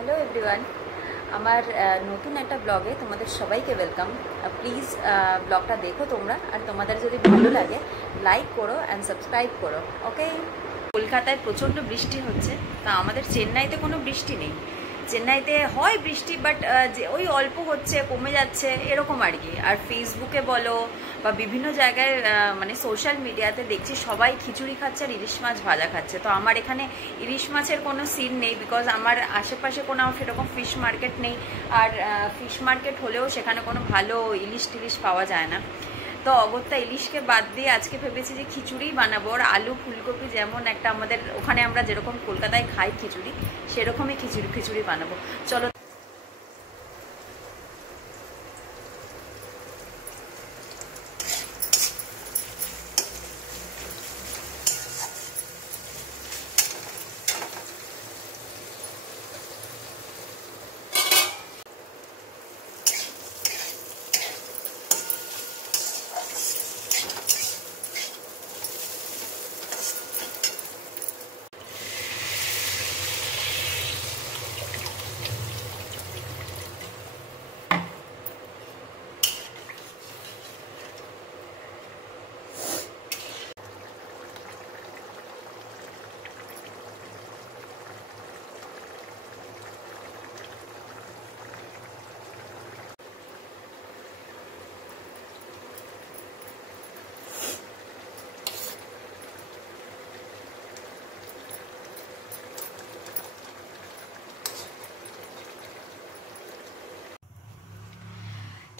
Hello everyone, আমার নতুন একটা ব্লগে তোমাদের সবাইকে ওয়েলকাম। প্লিজ ব্লগটা দেখো তোমরা, আর তোমাদের যদি ভালো লাগে লাইক করো অ্যান্ড সাবস্ক্রাইব করো। ওকে। কলকাতায় প্রচণ্ড বৃষ্টি হচ্ছে, তা আমাদের চেন্নাইতে কোনো বৃষ্টি নেই। চেন্নাইতে হয় বৃষ্টি, বাট যে ওই অল্প হচ্ছে, কমে যাচ্ছে, এরকম আর কি। আর ফেসবুকে বলো বা বিভিন্ন জায়গায় মানে সোশ্যাল মিডিয়াতে দেখছি সবাই খিচুড়ি খাচ্ছে আর ইলিশ মাছ ভাজা খাচ্ছে। তো আমার এখানে ইলিশ মাছের কোনো সিন নেই, বিকজ আমার আশেপাশে কোনো সেরকম ফিশ মার্কেট নেই। আর ফিশ মার্কেট হলেও সেখানে কোনো ভালো ইলিশ টিলিশ পাওয়া যায় না। তো অগত্যা ইলিশকে বাদ দিয়ে আজকে ভেবেছি যে খিচুড়ি বানাবো। আর আলু ফুলকপি যেমন একটা আমাদের ওখানে আমরা যেরকম কলকাতায় খাই খিচুড়ি, সেরকমই খিচুড়ি বানাবো। চলো।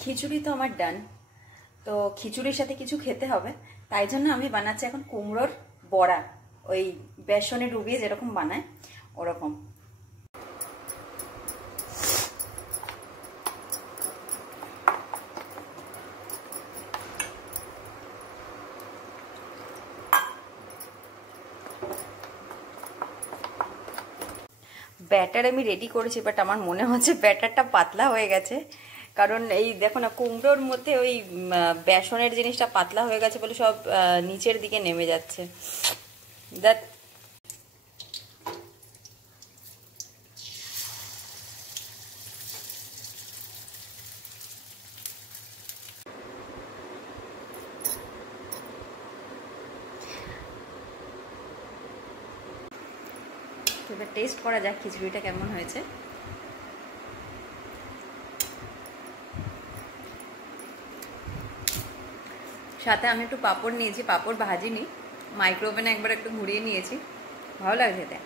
খিচুড়ি তো আমার ডান। তো খিচুড়ির সাথে কিছু খেতে হবে, তাই জন্য আমি বানাচ্ছি এখন কুমড়োর বড়া, ওই বেসনে ডুবিয়ে যেরকম বানায় ওরকম। ব্যাটার আমি রেডি করেছি, বাট আমার মনে হচ্ছে ব্যাটারটা পাতলা হয়ে গেছে। কারণ এই দেখো না, কুমড়োর মধ্যে ওই বেসনের জিনিসটা পাতলা হয়ে গেছে বলে সব নিচের দিকে নেমে যাচ্ছে। দ্যাট এবার টেস্ট করা যাক খিচুড়িটা কেমন হয়েছে। সাথে আমি একটু পাঁপড় নিয়েছি, পাঁপড় ভাজিনি, মাইক্রোওভেনে একবার একটু ঘুরিয়ে নিয়েছি। ভালো লাগছে খেতে।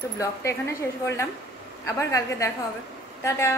তো ব্লগটা এখানে শেষ করলাম, আবার কালকে দেখা হবে। টাটা।